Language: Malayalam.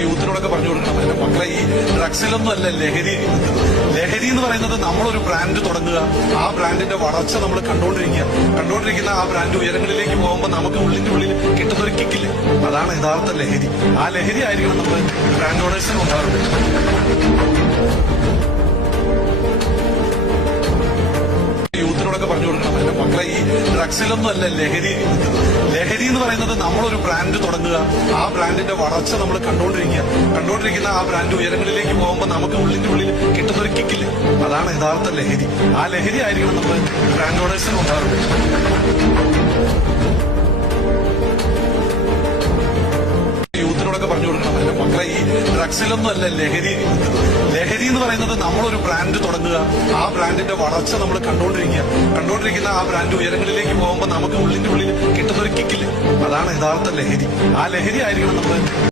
യൂത്തിനോടൊക്കെ പറഞ്ഞു കൊടുക്കണം എന്റെ മക്കളെ ഈ ഡ്രഗ്സിലൊന്നും അല്ല ലഹരി. ലഹരി എന്ന് പറയുന്നത് നമ്മളൊരു ബ്രാൻഡ് തുടങ്ങുക, ആ ബ്രാൻഡിന്റെ വളർച്ച നമ്മൾ കണ്ടുകൊണ്ടിരിക്കുന്ന ആ ബ്രാൻഡ് ഉയരങ്ങളിലേക്ക് പോകുമ്പോൾ നമുക്ക് ഉള്ളിന്റെ ഉള്ളിൽ കിട്ടുന്ന ഒരു കിക്കില്ല, അതാണ് യഥാർത്ഥ ലഹരി. ആ ലഹരി ആയിരിക്കണം നമ്മൾ ബ്രാൻഡ് ഓണേഴ്സിന് ഉണ്ടാകുന്നത്. യൂത്തിനോടൊക്കെ പറഞ്ഞു കൊടുക്കണം എന്റെ മക്കളെ ഈ ഡ്രഗ്സിലൊന്നും അല്ല ലഹരി. ലഹരി എന്ന് പറയുന്നത് നമ്മളൊരു ബ്രാൻഡ് തുടങ്ങുക, ആ ബ്രാൻഡിന്റെ വളർച്ച നമ്മൾ കണ്ടുകൊണ്ടിരിക്കുന്ന ആ ബ്രാൻഡ് ഉയരങ്ങളിലേക്ക് പോകുമ്പോൾ നമുക്ക് ഉള്ളിന്റെ ഉള്ളിൽ കിട്ടുന്ന ഒരു കിക്കില്ല, അതാണ് യഥാർത്ഥ ലഹരി. ആ ലഹരി ആയിരിക്കണം നമ്മൾ ബ്രാൻഡ് ഓണേഴ്സിന് ഉണ്ടാകുന്നത്. യൂത്തിനോടൊക്കെ പറഞ്ഞു കൊടുക്കണം എന്റെ മക്കളെ ഈ ഡ്രഗ്സിലൊന്നും അല്ല ലഹരി. ലഹരി എന്ന് പറയുന്നത് നമ്മളൊരു ബ്രാൻഡ് തുടങ്ങുക, ആ ബ്രാൻഡിന്റെ വളർച്ച നമ്മൾ കണ്ടുകൊണ്ടിരിക്കുന്ന ആ ബ്രാൻഡ് ഉയരങ്ങളിലേക്ക് പോകുമ്പോൾ നമുക്ക് ഉള്ളിന്റെ ഉള്ളിൽ കിട്ടുന്ന ഒരു കിക്കില്ല, അതാണ് യഥാർത്ഥ ലഹരി. ആ ലഹരി ആയിരിക്കണം നമ്മൾ